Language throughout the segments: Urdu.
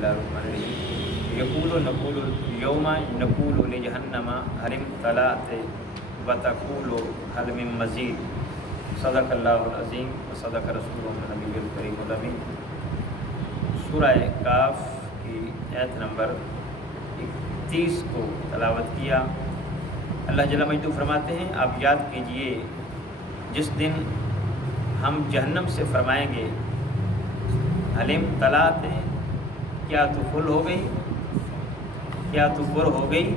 اللہ الرحمن الرحیم یقول نقول یوم نقول لجہنم حل امتلأت وتقول حل من مزید صدق اللہ العظیم وصدق رسولہ النبی الکریم الامین۔ سورہ کاف کی آیت نمبر 31 کو تلاوت کیا۔ اللہ جل مجدہ فرماتے ہیں آپ یاد کیجئے جس دن ہم جہنم سے فرمائیں گے حلیم طلعت، کیا تو فل ہو گئی، کیا تو پر ہو گئی،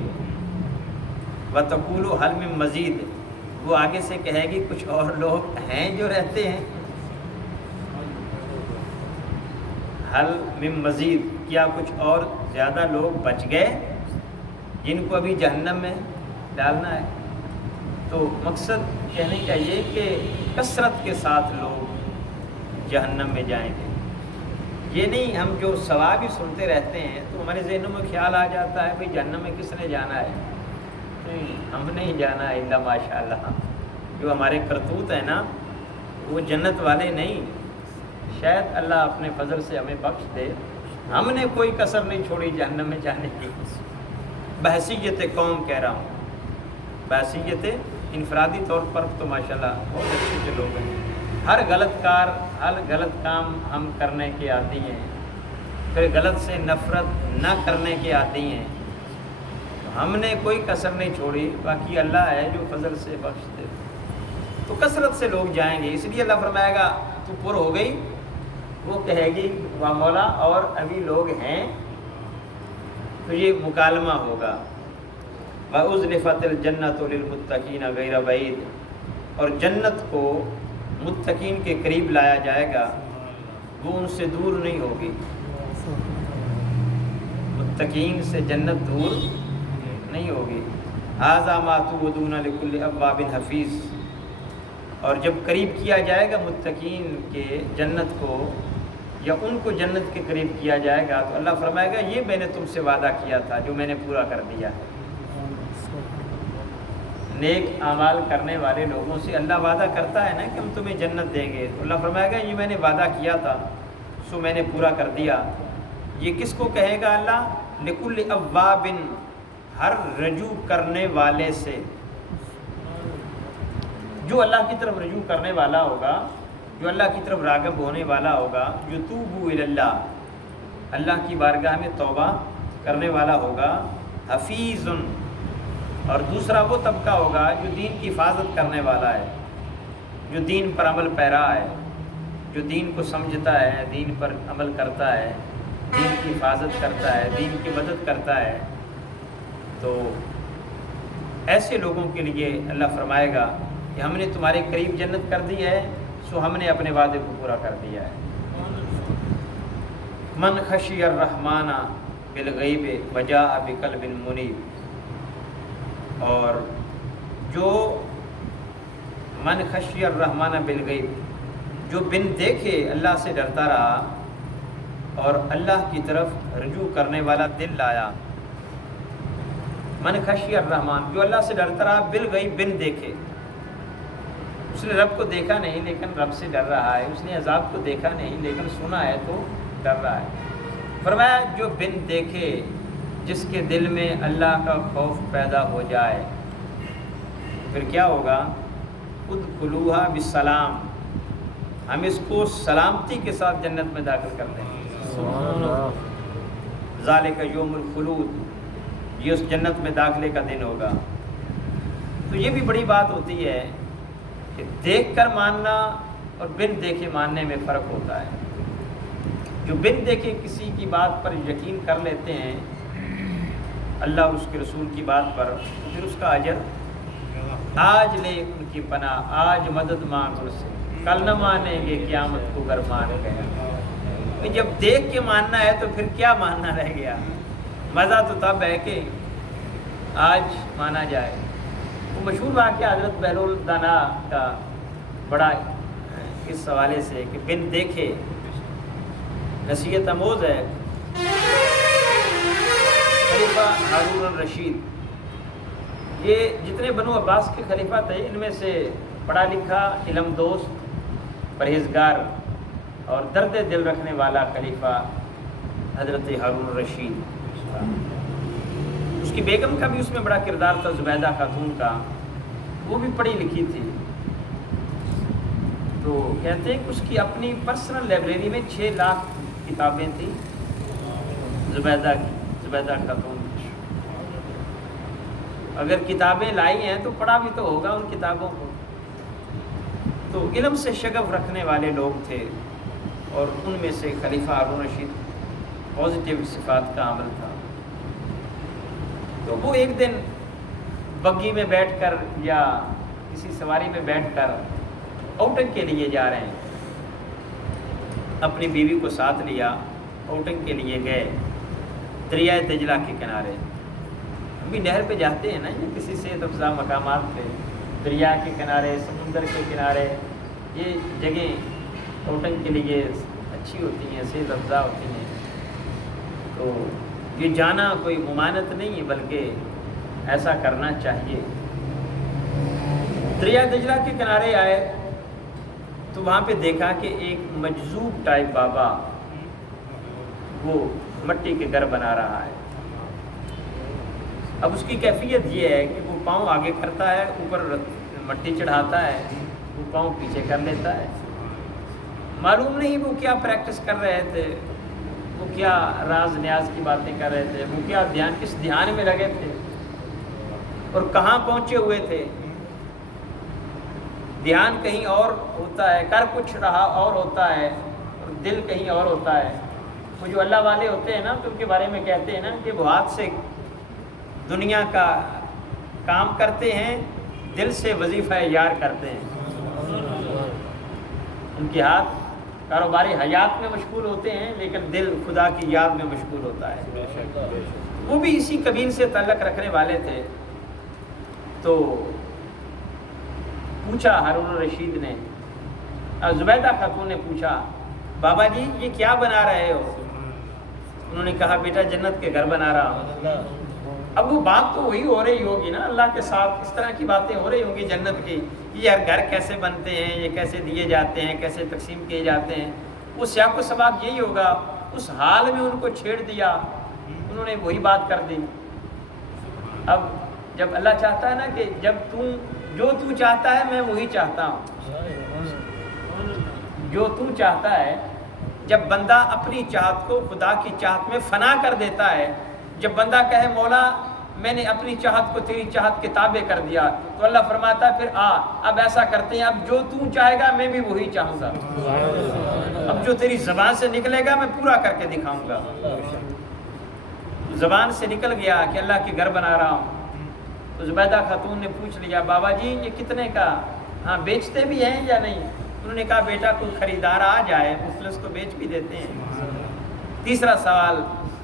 وتقول حل من مزید، وہ آگے سے کہے گی کچھ اور لوگ ہیں جو رہتے ہیں، حل من مزید، کیا کچھ اور زیادہ لوگ بچ گئے جن کو ابھی جہنم میں ڈالنا ہے۔ تو مقصد کہنے کا یہ کہ کثرت کے ساتھ لوگ جہنم میں جائیں گے۔ یہ نہیں ہم جو ثواب ہی سنتے رہتے ہیں تو ہمارے ذہنوں میں خیال آ جاتا ہے بھئی جہنم میں کس نے جانا ہے، نہیں ہم نہیں جانا ہے الا ماشاء اللہ۔ جو ہمارے کرتوت ہیں نا وہ جنت والے نہیں، شاید اللہ اپنے فضل سے ہمیں بخش دے، ہم نے کوئی کسر نہیں چھوڑی جہنم میں جانے کی۔ بحیثیت قوم کہہ رہا ہوں، بحیثیت انفرادی طور پر تو ماشاءاللہ بہت اچھے اچھے لوگ ہیں، ہر غلط کام ہم کرنے کے عادی ہیں، پھر غلط سے نفرت نہ کرنے کے عادی ہیں، ہم نے کوئی کسر نہیں چھوڑی، باقی اللہ ہے جو فضل سے بخش دے۔ تو کثرت سے لوگ جائیں گے، اس لیے اللہ فرمائے گا تو پر ہو گئی، وہ کہے گی واہ مولا اور ابھی لوگ ہیں، تو یہ مکالمہ ہوگا۔ وَأُزْلِفَتِ الْجَنَّةُ لِلْمُتَّقِينَ غَيْرَ بَعِيدٍ، اور جنت کو متقین کے قریب لایا جائے گا، وہ ان سے دور نہیں ہوگی، متقین سے جنت دور نہیں ہوگی۔ هَذَا مَا تُوعَدُونَ لِكُلِّ أَوَّابٍ حَفِيظٍ، اور جب قریب کیا جائے گا متقین کے جنت کو یا ان کو جنت کے قریب کیا جائے گا تو اللہ فرمائے گا یہ میں نے تم سے وعدہ کیا تھا جو میں نے پورا کر دیا ہے۔ نیک اعمال کرنے والے لوگوں سے اللہ وعدہ کرتا ہے نا کہ ہم تمہیں جنت دیں گے، تو اللہ فرمائے گا یہ میں نے وعدہ کیا تھا سو میں نے پورا کر دیا۔ یہ کس کو کہے گا اللہ؟ لِكُلِّ أَوَّابٍ، ہر رجوع کرنے والے سے، جو اللہ کی طرف رجوع کرنے والا ہوگا، جو اللہ کی طرف راغب ہونے والا ہوگا، یتوب الی اللہ، اللہ کی بارگاہ میں توبہ کرنے والا ہوگا، حفیظ، اور دوسرا وہ طبقہ ہوگا جو دین کی حفاظت کرنے والا ہے، جو دین پر عمل پیرا ہے، جو دین کو سمجھتا ہے، دین پر عمل کرتا ہے، دین کی حفاظت کرتا ہے، دین کی مدد کرتا ہے۔ تو ایسے لوگوں کے لیے اللہ فرمائے گا کہ ہم نے تمہارے قریب جنت کر دی ہے، سو ہم نے اپنے وعدے کو پورا کر دیا ہے۔ من خشی الرحمن بالغیب وجاء بقلب منیب، اور جو من خشی الرحمن بالغیب، جو بن دیکھے اللہ سے ڈرتا رہا اور اللہ کی طرف رجوع کرنے والا دل لایا۔ من خشی الرحمن، جو اللہ سے ڈرتا رہا بالغیب، بن دیکھے، اس نے رب کو دیکھا نہیں لیکن رب سے ڈر رہا ہے، اس نے عذاب کو دیکھا نہیں لیکن سنا ہے تو ڈر رہا ہے۔ فرمایا جو بن دیکھے، جس کے دل میں اللہ کا خوف پیدا ہو جائے، پھر کیا ہوگا؟ ادخلوها بالسلام، ہم اس کو سلامتی کے ساتھ جنت میں داخل کر دیں گے۔ ذالک یوم الخلود، یہ اس جنت میں داخلے کا دن ہوگا۔ تو یہ بھی بڑی بات ہوتی ہے کہ دیکھ کر ماننا اور بن دیکھے ماننے میں فرق ہوتا ہے۔ جو بن دیکھے کسی کی بات پر یقین کر لیتے ہیں، اللہ اور اس کے رسول کی بات پر، تو پھر اس کا اجر آج لے ان کی پناہ، آج مدد مانگ ان سے، کل نہ مانیں گے قیامت کو گر مان گئے۔ جب دیکھ کے ماننا ہے تو پھر کیا ماننا رہ گیا؟ مزہ تو تب ہے کہ آج مانا جائے۔ وہ مشہور واقعہ حضرت بہلول دانا کا بڑا اس حوالے سے کہ بن دیکھے نصیحت آموز ہے۔ خلیفہ ہارون الرشید، یہ جتنے بنو عباس کے خلیفہ تھے ان میں سے پڑھا لکھا، علم دوست، پرہیزگار اور درد دل رکھنے والا خلیفہ حضرت ہارون رشید، اس کی بیگم کا بھی اس میں بڑا کردار تھا، زبیدہ خاتون کا، وہ بھی پڑھی لکھی تھی۔ تو کہتے ہیں کہ اس کی اپنی پرسنل لائبریری میں 6 لاکھ کتابیں تھیں زبیدہ خاتون۔ اگر کتابیں لائی ہیں تو پڑھا بھی تو ہوگا ان کتابوں کو۔ تو علم سے شغف رکھنے والے لوگ تھے، اور ان میں سے خلیفہ ہارون رشید پازیٹیو صفات کا عمل تھا۔ تو وہ ایک دن بگی میں بیٹھ کر یا کسی سواری میں بیٹھ کر آؤٹنگ کے لیے جا رہے ہیں، اپنی بیوی کو ساتھ لیا، آؤٹنگ کے لیے گئے دریائے دجلہ کے کنارے۔ ہم بھی نہر پہ جاتے ہیں نا، یا کسی صحت افزا مقامات پہ، دریا کے کنارے، سمندر کے کنارے، یہ جگہیں آؤٹنگ کے لیے اچھی ہوتی ہیں، صحت افزا ہوتی ہیں۔ تو یہ جانا کوئی ممانعت نہیں ہے، بلکہ ایسا کرنا چاہیے۔ دریا دجلہ کے کنارے آئے تو وہاں پہ دیکھا کہ ایک مجذوب ٹائپ بابا وہ مٹی کے گھر بنا رہا ہے۔ اب اس کی کیفیت یہ ہے کہ وہ پاؤں آگے کرتا ہے، اوپر مٹی چڑھاتا ہے، وہ پاؤں پیچھے کر لیتا ہے۔ معلوم نہیں وہ کیا پریکٹس کر رہے تھے، وہ کیا راز نیاز کی باتیں کر رہے تھے، وہ کیا کس دھیان میں لگے تھے، اور کہاں پہنچے ہوئے تھے۔ دھیان کہیں اور ہوتا ہے، کر کچھ رہا اور ہوتا ہے، اور دل کہیں اور ہوتا ہے۔ وہ جو اللہ والے ہوتے ہیں نا، تو ان کے بارے میں کہتے ہیں نا کہ وہ ہاتھ سے دنیا کا کام کرتے ہیں، دل سے وظیفہ یار کرتے ہیں۔ ان کے ہاتھ کاروباری حیات میں مشغول ہوتے ہیں، لیکن دل خدا کی یاد میں مشغول ہوتا ہے۔ وہ بھی اسی قبیل سے تعلق رکھنے والے تھے۔ تو پوچھا ہارون رشید نے، زبیدہ خاتون نے پوچھا، بابا جی یہ کیا بنا رہے ہو؟ انہوں نے کہا بیٹا جنت کے گھر بنا رہا ہوں۔ اب وہ بات تو وہی ہو رہی ہوگی نا، اللہ کے ساتھ اس طرح کی باتیں ہو رہی ہوں گی جنت کی، یہ یار گھر کیسے بنتے ہیں، یہ کیسے دیے جاتے ہیں، کیسے تقسیم کیے جاتے ہیں۔ وہ سیاق و سباق یہی ہوگا۔ اس حال میں ان کو چھیڑ دیا، انہوں نے وہی بات کر دی۔ اب جب اللہ چاہتا ہے نا کہ جب جو تو چاہتا ہے میں وہی چاہتا ہوں، جو تو چاہتا ہے، جب بندہ اپنی چاہت کو خدا کی چاہت میں فنا کر دیتا ہے، جب بندہ کہے مولا میں نے اپنی چاہت کو تیری چاہت کے تابع کر دیا، تو اللہ فرماتا ہے پھر اب ایسا کرتے ہیں، اب جو تو چاہے گا میں بھی وہی چاہوں گا، اب جو تیری زبان سے نکلے گا میں پورا کر کے دکھاؤں گا۔ زبان سے نکل گیا کہ اللہ کے گھر بنا رہا ہوں، تو زبیدہ خاتون نے پوچھ لیا بابا جی یہ کتنے کا، ہاں بیچتے بھی ہیں یا نہیں؟ انہوں نے کہا بیٹا کوئی خریدار آ جائے مفلس کو بیچ بھی دیتے ہیں۔ تیسرا سوال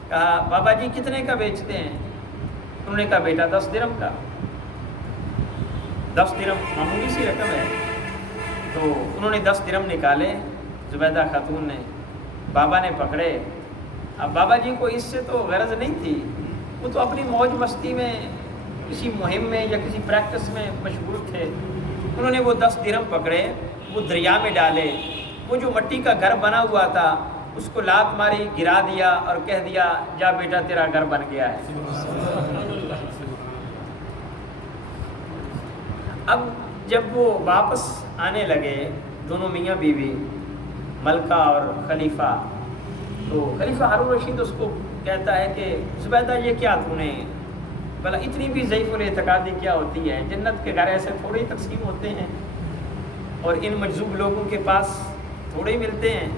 کہا بابا جی کتنے کا بیچتے ہیں؟ انہوں نے کہا بیٹا 10 درہم کا۔ 10 درہم معمولی سی رقم ہے۔ تو انہوں نے 10 درہم نکالے، زبیدہ خاتون نے، بابا نے پکڑے۔ اب بابا جی کو اس سے تو غرض نہیں تھی، وہ تو اپنی موج مستی میں کسی مہم میں یا کسی پریکٹس میں مشغول تھے۔ انہوں نے وہ 10 درہم پکڑے، وہ دریا میں ڈالے، وہ جو مٹی کا گھر بنا ہوا تھا اس کو لات ماری، گرا دیا اور کہہ دیا جا بیٹا تیرا گھر بن گیا ہے۔ اب جب وہ واپس آنے لگے دونوں میاں بیوی، ملکہ اور خلیفہ، تو خلیفہ ہارون رشید اس کو کہتا ہے کہ زبیدہ یہ کیا تو نے، بھلا اتنی بھی ضعیف الاعتقادی کیا ہوتی ہے؟ جنت کے گھر ایسے تھوڑے ہی تقسیم ہوتے ہیں، اور ان مجذوب لوگوں کے پاس تھوڑے ہی ملتے ہیں۔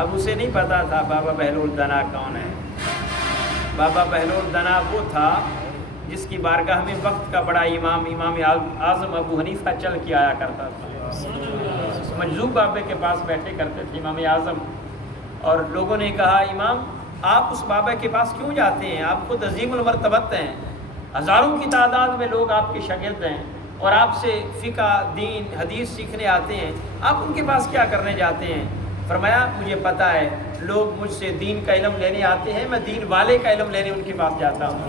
اب اسے نہیں پتا تھا بابا بہلول دنا کون ہے۔ بابا بہلول دنا وہ تھا جس کی بارگاہ میں وقت کا بڑا امام اعظم ابو حنیفہ چل کے آیا کرتا تھا۔ مجذوب بابے کے پاس بیٹھے کرتے تھے امام اعظم، اور لوگوں نے کہا امام آپ اس بابا کے پاس کیوں جاتے ہیں؟ آپ خود عظیم المرتبت ہیں، ہزاروں کی تعداد میں لوگ آپ کے شاگرد ہیں، اور آپ سے فقہ، دین، حدیث سیکھنے آتے ہیں، آپ ان کے پاس کیا کرنے جاتے ہیں؟ فرمایا مجھے پتہ ہے لوگ مجھ سے دین کا علم لینے آتے ہیں، میں دین والے کا علم لینے ان کے پاس جاتا ہوں۔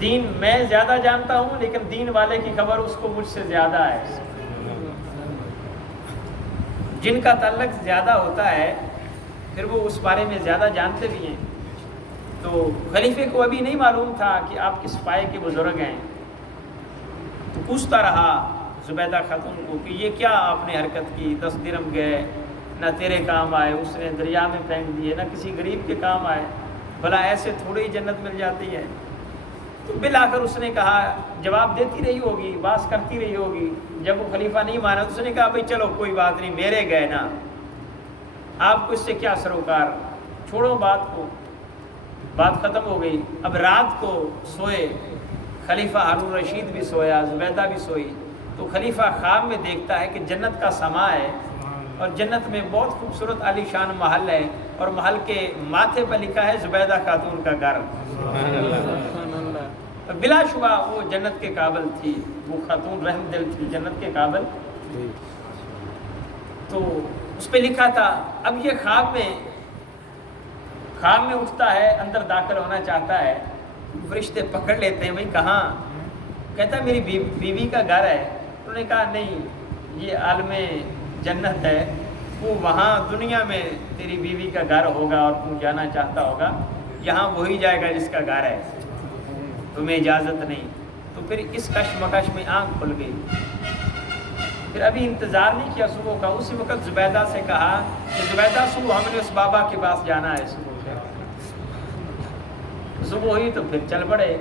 دین میں زیادہ جانتا ہوں، لیکن دین والے کی خبر اس کو مجھ سے زیادہ ہے۔ جن کا تعلق زیادہ ہوتا ہے پھر وہ اس بارے میں زیادہ جانتے بھی ہیں. تو خلیفے کو ابھی نہیں معلوم تھا کہ آپ کس پائے کے بزرگ ہیں. تو پوچھتا رہا زبیدہ خاتون کو کہ یہ کیا آپ نے حرکت کی, 10 درم گئے نہ تیرے کام آئے, اس نے دریا میں پھینک دیے, نہ کسی غریب کے کام آئے, بھلا ایسے تھوڑی جنت مل جاتی ہے. تو بالآخر اس نے کہا, جواب دیتی رہی ہوگی, باس کرتی رہی ہوگی. جب وہ خلیفہ نہیں مانا تو اس نے کہا بھائی چلو کوئی بات نہیں, میرے گئے نا, آپ کو اس سے کیا سروکار, چھوڑو بات کو. بات ختم ہو گئی. اب رات کو سوئے, خلیفہ ہارون رشید بھی سویا, زبیدہ بھی سوئی. تو خلیفہ خواب میں دیکھتا ہے کہ جنت کا سما ہے اور جنت میں بہت خوبصورت عالی شان محل ہے, اور محل کے ماتھے پر لکھا ہے زبیدہ خاتون کا گھر. بلا شبہ وہ جنت کے قابل تھی, وہ خاتون رحم دل تھی, جنت کے قابل. تو اس پہ لکھا تھا. اب یہ خواب میں اٹھتا ہے, اندر داخل ہونا چاہتا ہے, فرشتے پکڑ لیتے ہیں, بھائی کہاں؟ کہتا ہے میری بیوی کا گھر ہے. انہوں نے کہا نہیں, یہ عالم جنت ہے, وہ وہاں دنیا میں تیری بیوی کا گھر ہوگا اور تو جانا چاہتا ہوگا, یہاں وہی جائے گا جس کا گھر ہے, تمہیں اجازت نہیں. تو پھر اس کشمکش میں آنکھ کھل گئی. پھر ابھی انتظار نہیں کیا صبح کا. اسی وقت زبیدہ سے کہا کہ زبیدہ صبح ہم نے اس بابا کے پاس جانا ہے. صبح ہوئی تو پھر چل پڑے.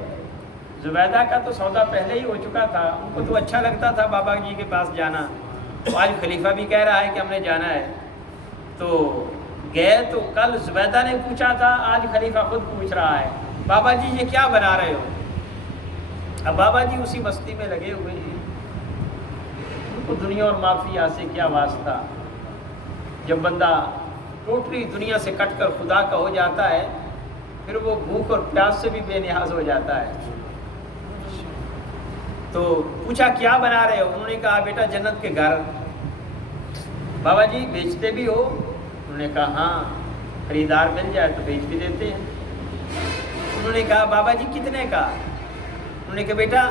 زبیدہ کا تو سودا پہلے ہی ہو چکا تھا, ان کو تو اچھا لگتا تھا بابا جی کے پاس جانا. تو آج خلیفہ بھی کہہ رہا ہے کہ ہم نے جانا ہے. تو گئے تو کل زبیدہ نے پوچھا تھا, آج خلیفہ خود پوچھ رہا ہے بابا جی یہ کیا بنا رہے ہو. اب بابا جی اسی مستی میں لگے ہوئے ہیں, ان کو دنیا اور مافیا سے کیا واسطہ. جب بندہ ٹوٹلی دنیا سے کٹ کر خدا کا ہو جاتا ہے, پھر وہ بھوک اور پیاس سے بھی بے نیاز ہو جاتا ہے. تو پوچھا کیا بنا رہے ہو. انہوں نے کہا بیٹا جنت کے گھر. بابا جی بیچتے بھی ہو. انہوں نے کہا ہاں, خریدار مل جائے تو بیچ بھی دیتے ہیں. انہوں نے کہا بابا جی کتنے کا. انہوں نے کہا بیٹا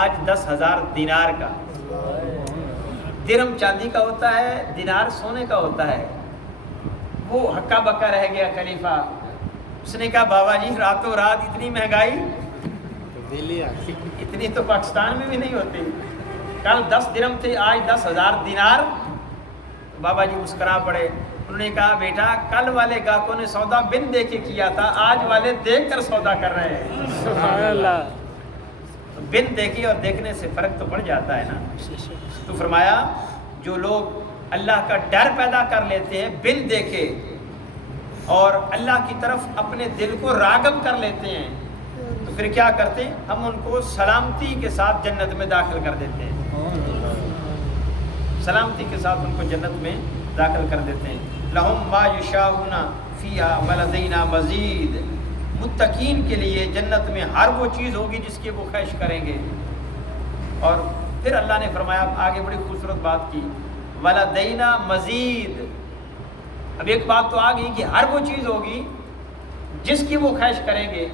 آج 10,000 دینار کا. درم چاندی کا ہوتا ہے, دینار سونے کا ہوتا ہے. وہ ہکا بکا رہ گیا خلیفہ. اس نے کہا بابا جی راتوں رات اتنی مہنگائی, اتنی تو پاکستان میں بھی نہیں ہوتی. کل 10 درم تھے, آج 10,000 دینار. بابا جی مسکرا پڑے. انہوں نے کہا بیٹا کل والے گاہکوں نے سودا بن دیکھ کے کیا تھا, آج والے دیکھ کر سودا کر رہے ہیں. سبحان اللہ. بن دیکھی اور دیکھنے سے فرق تو پڑ جاتا ہے نا. تو فرمایا جو لوگ اللہ کا ڈر پیدا کر لیتے ہیں بن دیکھے, اور اللہ کی طرف اپنے دل کو راغب کر لیتے ہیں, تو پھر کیا کرتے ہیں, ہم ان کو سلامتی کے ساتھ جنت میں داخل کر دیتے ہیں. سلامتی کے ساتھ ان کو جنت میں داخل کر دیتے ہیں. لہم ما یشاءون فیہا ولدینا مزید. متقین کے لیے جنت میں ہر وہ چیز ہوگی جس کی وہ خواہش کریں گے. اور پھر اللہ نے فرمایا آگے بڑی خوبصورت بات کی, ولدینا مزید. اب ایک بات تو آ گئی کہ ہر وہ چیز ہوگی جس کی وہ خواہش کریں گے,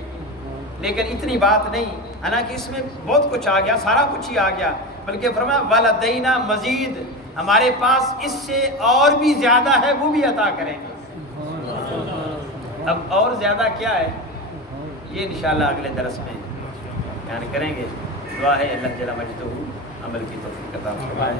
لیکن اتنی بات نہیں, حالانکہ اس میں بہت کچھ آ گیا, سارا کچھ ہی آ گیا, بلکہ فرمایا ولدینا مزید, ہمارے پاس اس سے اور بھی زیادہ ہے وہ بھی عطا کریں گے. اب اور زیادہ کیا ہے یہ انشاءاللہ اگلے درس میں بیان کریں گے. دعا ہے اللہ جل مجدہ عمل کی توفیق عطا فرمائے.